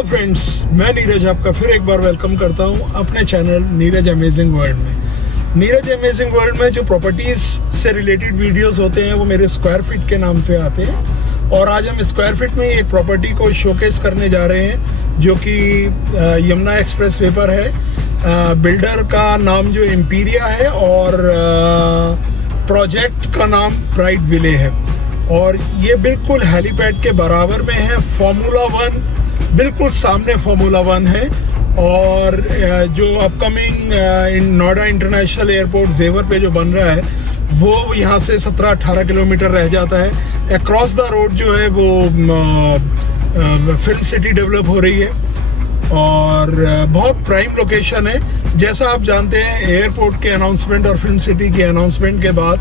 Hello friends, मैं नीरज आपका फिर एक बार वेलकम करता हूं अपने चैनल नीरज अमेजिंग वर्ल्ड में। नीरज अमेजिंग वर्ल्ड में जो प्रॉपर्टीज़ से रिलेटेड वीडियोस होते हैं वो मेरे स्क्वायर फीट के नाम से आते हैं और आज हम स्क्वायर फीट में एक प्रॉपर्टी को शोकेस करने जा रहे हैं जो कि यमुना एक्सप्रेस वे पर है। बिल्डर का नाम जो एम्पीरिया है और प्रोजेक्ट का नाम प्राइड विले है और ये बिल्कुल हेलीपैड के बराबर में है। फार्मूला 1 बिल्कुल सामने फार्मूला 1 है और जो अपकमिंग नोएडा इंटरनेशनल एयरपोर्ट जेवर पे जो बन रहा है वो यहाँ से 17-18 किलोमीटर रह जाता है। अक्रॉस द रोड जो है वो फिल्म सिटी डेवलप हो रही है और बहुत प्राइम लोकेशन है। जैसा आप जानते हैं एयरपोर्ट के अनाउंसमेंट और फिल्म सिटी के अनाउंसमेंट के बाद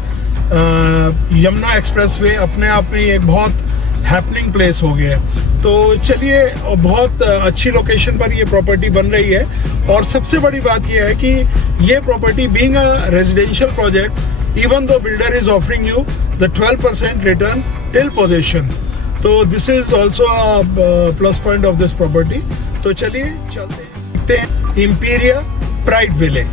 यमुना एक्सप्रेसवे अपने आप में एक बहुत हैपनिंग प्लेस हो गया है। तो चलिए, बहुत अच्छी लोकेशन पर ये प्रॉपर्टी बन रही है और सबसे बड़ी बात ये है कि ये property being a residential project, even though builder is offering you the 12% return till possession, तो this is also a plus point of this property. तो चलिए चलते हैं Emperia Pride Ville.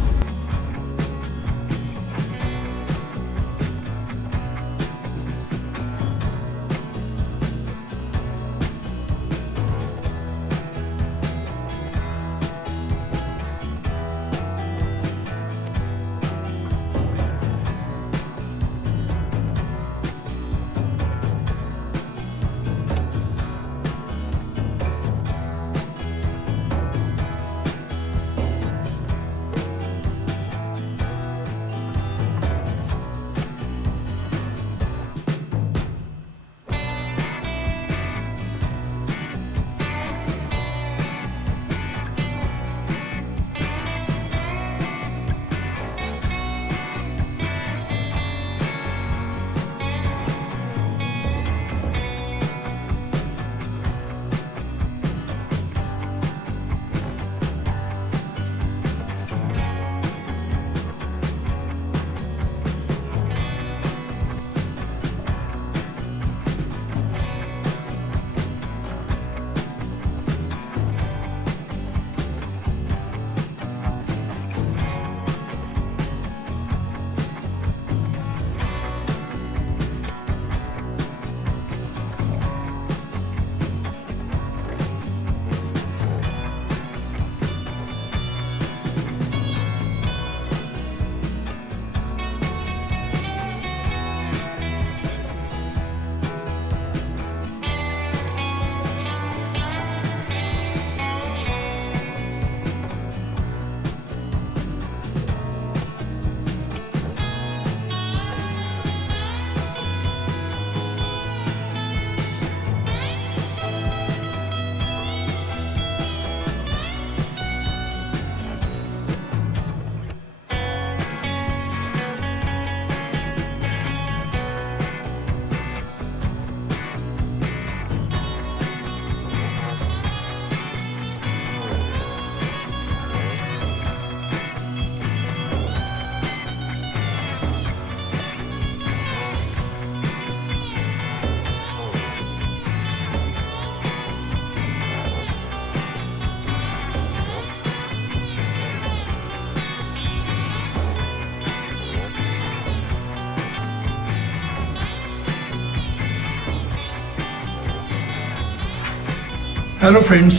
Hello friends,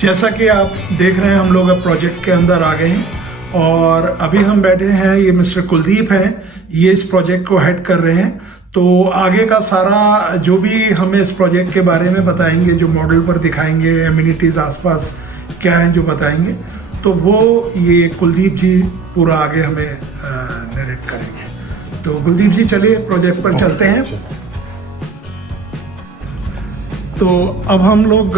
जैसा कि आप देख रहे हैं हम लोग अब प्रोजेक्ट के अंदर आ गए हैं और अभी हम बैठे हैं। ये मिस्टर कुलदीप हैं, ये इस प्रोजेक्ट को हेड कर रहे हैं। तो आगे का सारा जो भी हमें इस प्रोजेक्ट के बारे में बताएंगे, जो मॉडल पर दिखाएंगे, एमिनिटीज़ आसपास क्या हैं जो बताएंगे, तो वो ये कुलदीप जी पूरा आगे हमें नरेट करेंगे। तो कुलदीप जी चलिए प्रोजेक्ट पर चलते हैं। तो अब हम लोग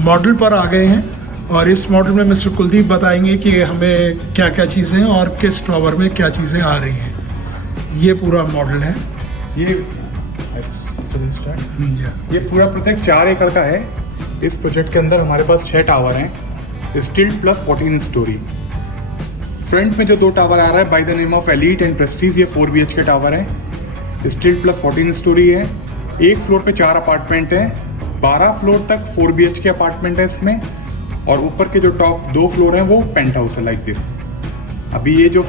मॉडल पर आ गए हैं और इस मॉडल में मिस्टर कुलदीप बताएंगे कि हमें क्या क्या चीज़ें और किस टॉवर में क्या चीज़ें आ रही हैं। ये पूरा मॉडल है। ये पूरा प्रोजेक्ट 4 एकड़ का है। इस प्रोजेक्ट के अंदर हमारे पास 6 टावर हैं, स्टील प्लस 14 स्टोरी। फ्रंट में जो 2 टावर आ रहा है bye the name of elite and Prestige, ये 4 BHK के टावर हैं, स्टील प्लस 14 स्टोरी है। एक फ्लोर पे 4 अपार्टमेंट हैं 12 फ्लोर तक 4 BHK अपार्टमेंट है इसमें, और ऊपर के जो टॉप 2 फ्लोर हैं वो पेंट हाउस है, लाइक दिस। अभी ये जो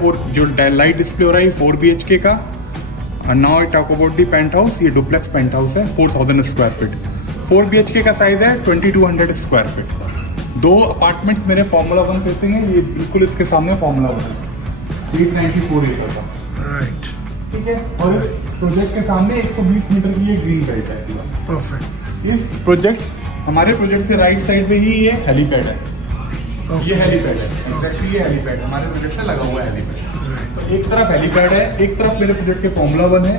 लाइट डिस्प्ले हो रहा है 4 BHK का। Now I talk about the penthouse. ये डुप्लेक्स पेंट हाउस है, 4000 स्क्वायर फीट, 4 BHK का साइज है, 2200 स्क्वायर फीट। 2 अपार्टमेंट्स मेरे फार्मूला 1 फेसिंग है, ये बिल्कुल इसके सामने फार्मूला 1 है, 894 एकड़ का, राइट, ठीक है। और इस प्रोजेक्ट के सामने 120 मीटर की ये ग्रीन बेल्ट है। परफेक्ट। इस हमारे प्रोजेक्ट से राइट साइड पे ही ये हेलीपैड है। ये हेलीपैड है, एग्जैक्टली ये हेलीपैड हमारे प्रोजेक्ट से लगा हुआ है हेलीपैड। तो एक तरफ हेलीपैड है, एक तरफ मेरे प्रोजेक्ट के फार्मूला 1 है,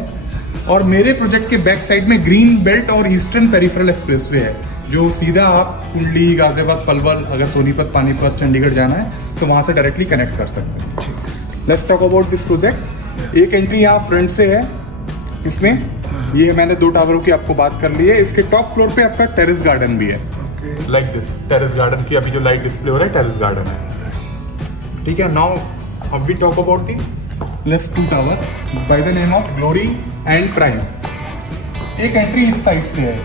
और मेरे प्रोजेक्ट के बैक साइड में ग्रीन बेल्ट और ईस्टर्न पेरिफेरल एक्सप्रेसवे है, जो सीधा आप कुंडली, गाजियाबाद, पलवल, अगर सोनीपत, पानीपत, चंडीगढ़ जाना है तो वहाँ से डायरेक्टली कनेक्ट कर सकते हैं। Let's talk about this project. एक एंट्री यहाँ फ्रंट से है इसमें, ये मैंने 2 टावरों की आपको बात कर ली है। इसके टॉप फ्लोर पे आपका टेरेस गार्डन भी है, लाइक दिस। टेरेस गार्डन की अभी जो लाइट डिस्प्ले हो रहा है टेरेस गार्डन है, ठीक है। नाउ अब we talk about the next 2 tower by the name of glory and prime. एक एंट्री इस साइड से है।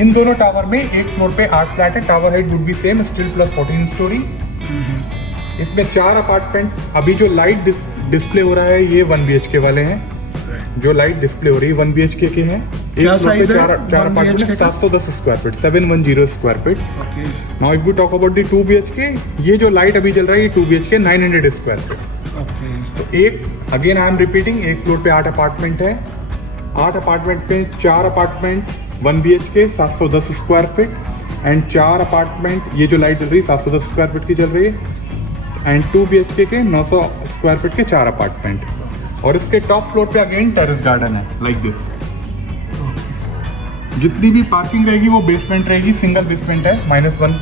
इन दोनों टावर में एक फ्लोर पे 8 फ्लैट है। Tower height would be same, still plus 14 story. इसमें 4 अपार्टमेंट। अभी जो लाइट डिस्प्ले हो रहा है ये 1 BHK वाले हैं। जो लाइट डिस्प्ले हो रही है 1 BHK के हैं। क्या साइज है? 4 apartment, 710 square feet, 710 square feet. Okay. Now if we talk about the 2 BHK, ये जो लाइट अभी जल रही है 2 BHK 900 स्क्वायर फीट। ओके। तो एक, अगेन आई एम रिपीटिंग, एक फ्लोर पे 8 अपार्टमेंट है। 8 अपार्टमेंट पे 4 apartment 1 BHK 710 square feet, and 4 apartment, ये जो लाइट जल रही है 710 स्क्वायर फीट की जल रही है, एंड 2 BHK के 900 स्क्वायर फीट के 4 अपार्टमेंट। और इसके टॉप फ्लोर पे अगेन टेरेस गार्डन है, लाइक दिस। जितनी भी पार्किंग रहेगी वो बेसमेंट रहेगी, सिंगल बेसमेंट है, -1,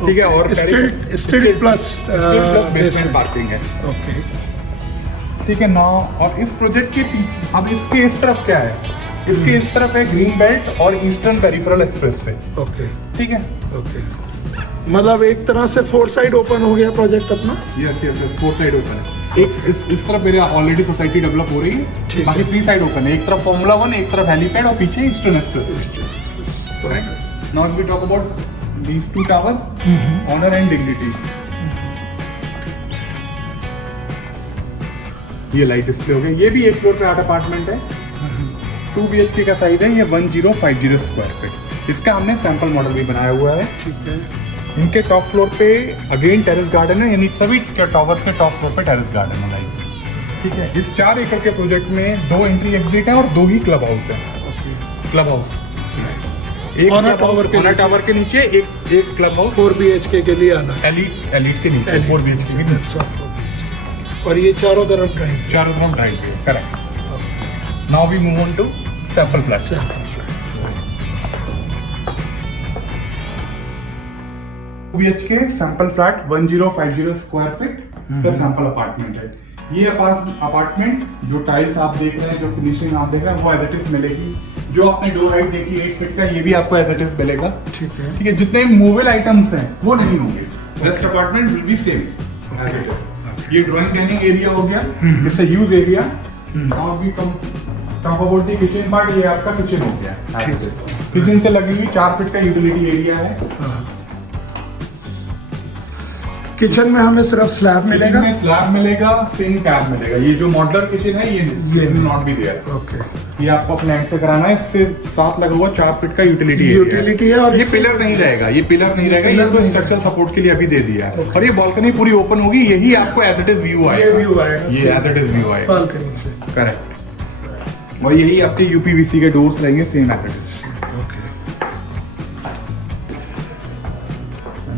ठीक है। और स्टिल प्लस बेसमेंट पार्किंग है, ओके, ठीक है ना। और इस प्रोजेक्ट के पीछे, अब इसके इस तरफ क्या है? इसके इस तरफ है ग्रीन बेल्ट और ईस्टर्न पेरिफेरल एक्सप्रेसवे, ओके, ठीक है। ओके, मतलब एक तरह से 4 साइड ओपन हो गया प्रोजेक्ट अपना। Yes yes yes, 4 side open है। एक इस तरफ मेरे ऑलरेडी सोसाइटी डेवलप हो रही है, बाकी 3 साइड ओपन है। एक तरफ फार्मूला 1, एक तरफ हेलीपैड, और पीछे Eastern Express. Now we talk about these 2 tower, honour and dignity. ये लाइट डिस्प्ले हो गया। ये भी एक फ्लोर पे 8 अपार्टमेंट है, 2 BHK का साइज है, ये 1050 स्क्वायर फीट। इसका हमने सैंपल मॉडल भी बनाया हुआ है, ठीक है। इनके टॉप फ्लोर पे अगेन टेरेस गार्डन है, यानी सभी टावर्स के टॉप फ्लोर पे टेरेस गार्डन है, लाइक, ठीक है। इस 4 एकड़ के प्रोजेक्ट में 2 एंट्री एग्जिट है और 2 ही क्लब हाउस है। क्लब हाउस एक टावर के नीचे एक क्लब हाउस 4 BHK के लिए अलग, एलिट के नीचे 4 BHK के नीचे, और ये चारों तरफ ड्राइव, है, correct. Now we move on to sample flat. BHK sample flat 1050 square feet का सैंपल अपार्टमेंट है। ये अपार्टमेंट जो टाइल्स आप देख रहे हैं, जो फिनिशिंग आप देख रहे हैं, वो एज इट इज मिलेगी। जो आपने डोर हाइट देखी 8 फीट का, ये भी आपको एज इट इज मिलेगा, ठीक है, ठीक है। जितने मूवेबल आइटम्स हैं वो नहीं होंगे, rest apartment will be same as it is. ये ड्राइंग डाइनिंग एरिया हो गया, इससे use area. Now we come talk about the kitchen part. ये आपका किचन हो गया, ठीक है। किचन से लगी हुई 4 फीट का यूटिलिटी एरिया है। किचन में हमें सिर्फ स्लैब मिलेगा, स्लैब मिलेगा, सिंक टैप मिलेगा। ये जो मॉड्यूलर किचन है ये नॉट भी देयर, ओके। ये आपको अपने एंड से कराना है। इससे साथ लगा हुआ 4 फीट का यूटिलिटी है, और ये पिलर नहीं रहेगा, ये तो स्ट्रक्चरल सपोर्ट के लिए अभी दे दिया है। और ये बालकनी पूरी ओपन होगी, यही आपको एज इट इज व्यू आएगा, ये एज इट इज व्यू आएगा बालकनी से, करेक्ट। और यही आपके यूपीवीसी के डोर्स रहेंगे, same as it is, okay.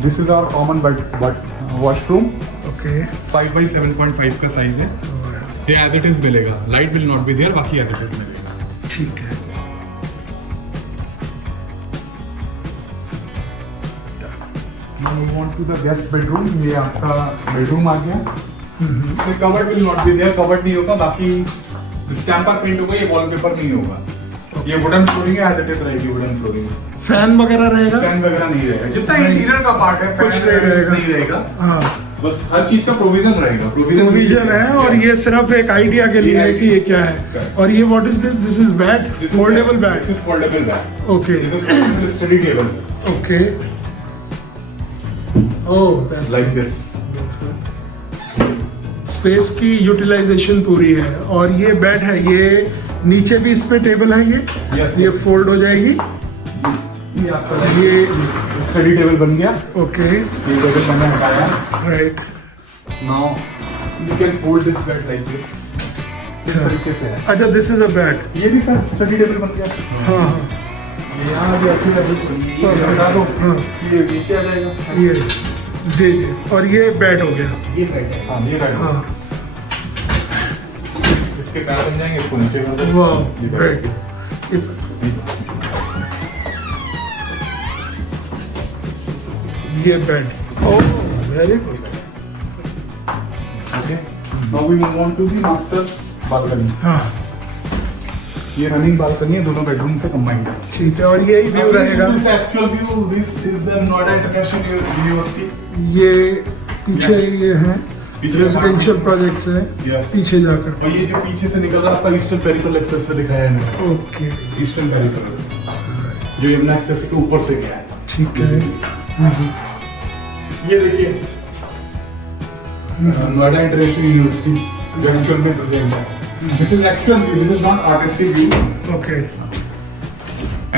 This is our common washroom, okay. 5 by 7.5 का साइज है। ये एज इट इज मिलेगा, light will not be there, बाकी एज इट इज मिलेगा, ठीक है। Move on to the guest bedroom. ये आपका बेडरूम आ गया। इसमें cupboard will not be there, covered नहीं होगा, बाकी स्टैम्पर पेंट होगा, ये वॉलपेपर नहीं होगा। ये वुडन फ्लोरिंग है, एज इट इज रहेगी वुडन फ्लोरिंग। फैन वगैरह रहेगा? फैन वगैरह नहीं रहेगा, जितना इंटीरियर का पार्ट है फैन नहीं रहेगा। बस हर चीज का प्रोविजन रहेगा, प्रोविजन है, और ये सिर्फ एक आइडिया के लिए है कि ये क्या है। और ये what is this? This is bed, foldable bed. This is foldable bed. Okay, study table. Okay, oh that's like this. Space की यूटिलाइजेशन पूरी है। और ये बेड है, ये नीचे भी इस पे टेबल है, ये फोल्ड हो जाएगी। ये आपका ये स्टडी टेबल बन गया। ओके, ये टेबल मैंने हटाया। Right, now you can fold this bed like this. इस तरीके से है। अच्छा, दिस इज अ बेड। ये भी सर स्टडी टेबल बन गया। हाँ हाँ, ये यहाँ भी अच्छी लगी। ये हटा दो, हाँ, ये नीचे आ जाएगा। ये जी जी, और ये बेड हो गया। ये बेड है। हाँ, ये बेड। हाँ, इसके पैर बन जाएंगे, इसको नीचे कर दो। वाह, ये ग्रेट। ये bed, oh very good. Okay, now we move on to the master balcony. हाँ, ये रनिंग बालकनी है, दोनों बेडरूम से कंबाइंड है। ठीक है, और यही व्यू रहेगा। This is actual view. This is the Noida international university. ये पीछे ये है, पीछे रेजिडेंशियल प्रोजेक्ट्स है। Yes. पीछे जाकर, और ये जो पीछे से निकल रहा है आपका ईस्टर्न पेरिफेरल एक्सप्रेस से दिखाया है मैंने। ओके, ईस्टर्न पेरिफेरल जो यमुना एक्सप्रेस के ऊपर से गया है। ठीक है। ये देखिए नोएडा इंटरनेशनल यूनिवर्सिटी जो एक्चुअल में प्रेजेंट है। This is actual view, this is not artistic view. Okay,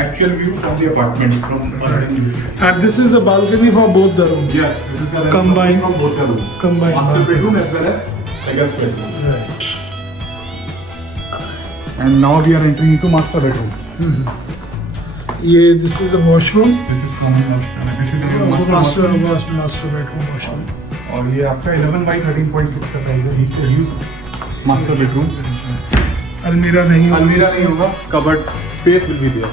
Actual view from the apartment from balcony. and this is the balcony for both the rooms. Yes, this is the Combined. from both the rooms. Combined. Master bedroom as well as I guess bedroom. Right. And now we are entering into master bedroom. ये this is a washroom. This is common washroom. This is the master washroom. master bedroom washroom. और ये आपका 11 by 13.6 का size है। Each use master bedroom. अलमीरा नहीं होगा। अलमीरा नहीं होगा, cupboard space will be there.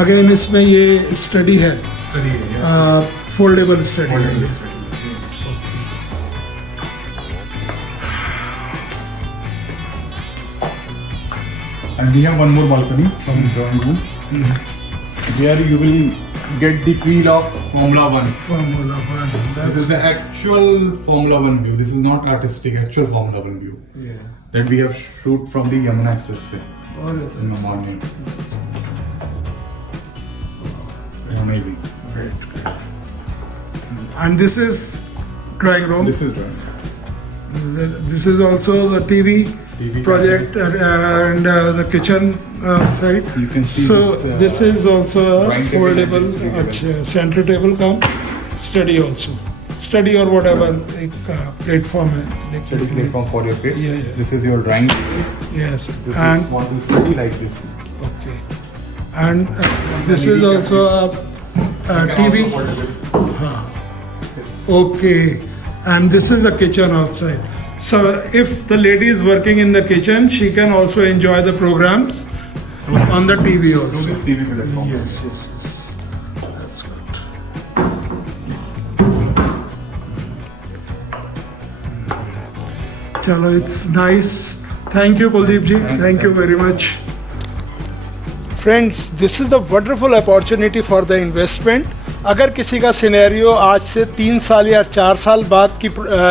Again इसमें ये स्टडी है, फोल्डेबल स्टडी है। And we have one more balcony from the drawing room. There you will get the feel of Formula One. Formula One. This is the actual Formula One view. This is not artistic, actual Formula One view Yeah. that we have shoot from the Yamuna Expressway और in the morning. Amazing. great, great. And this is drawing room. This is drawing. This is also the TV project and the kitchen side. You can see So this, this is also a drawing table and foldable this table. अच्छा, center table come study also. Study or whatever एक platform है. Study platform for your kids. Yeah, yeah. This is your drawing table. Yes. This And is want to study like this. okay. And this is also a You can TV. also fold it. Yes. Okay. And this is the kitchen outside. So if the lady is working in the kitchen, she can also enjoy the programs on the TV Through also. this TV platform. Yes, yes, yes. That's good. Chalo, it's nice. Thank you, Kuldeep ji. Thank you very much. Friends, this is the wonderful opportunity for the investment. अगर किसी का scenario आज से 3 साल या 4 साल बाद की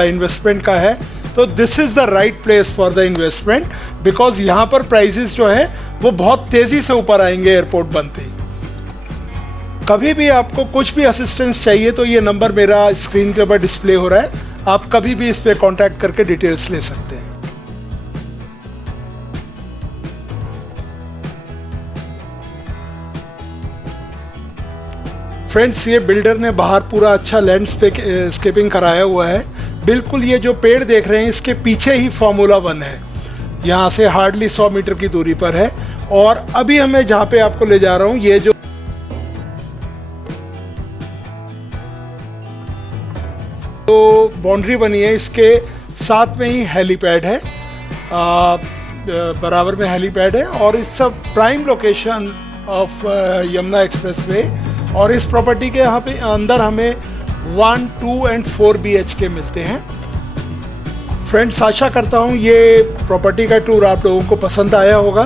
इन्वेस्टमेंट का है तो this is the right place for the investment, because यहाँ पर प्राइसेस जो है वो बहुत तेज़ी से ऊपर आएंगे एयरपोर्ट बनते ही। कभी भी आपको कुछ भी असिस्टेंस चाहिए तो ये नंबर मेरा स्क्रीन के ऊपर डिस्प्ले हो रहा है, आप कभी भी इस पर कॉन्टैक्ट करके डिटेल्स ले सकते हैं। फ्रेंड्स, ये बिल्डर ने बाहर पूरा अच्छा लैंडस्केपिंग कराया हुआ है। बिल्कुल ये जो पेड़ देख रहे हैं इसके पीछे ही फार्मूला 1 है, यहाँ से हार्डली 100 मीटर की दूरी पर है। और अभी हमें जहाँ पे आपको ले जा रहा हूँ, ये जो बाउंड्री बनी है इसके साथ में ही हेलीपैड है, बराबर में हेलीपैड है। और इस सब prime location of Yamuna expressway. और इस प्रॉपर्टी के यहाँ पे अंदर हमें 1, 2 and 4 BHK मिलते हैं। फ्रेंड्स, आशा करता हूँ ये प्रॉपर्टी का टूर आप लोगों को पसंद आया होगा।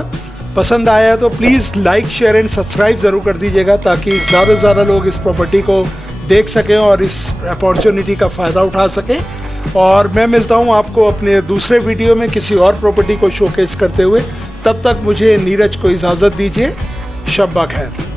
पसंद आया तो please like, share and subscribe ज़रूर कर दीजिएगा, ताकि ज़्यादा से ज़्यादा लोग इस प्रॉपर्टी को देख सकें और इस अपॉर्चुनिटी का फ़ायदा उठा सकें। और मैं मिलता हूँ आपको अपने दूसरे वीडियो में किसी और प्रॉपर्टी को शोकेस करते हुए। तब तक मुझे नीरज को इजाज़त दीजिए। शब खैर।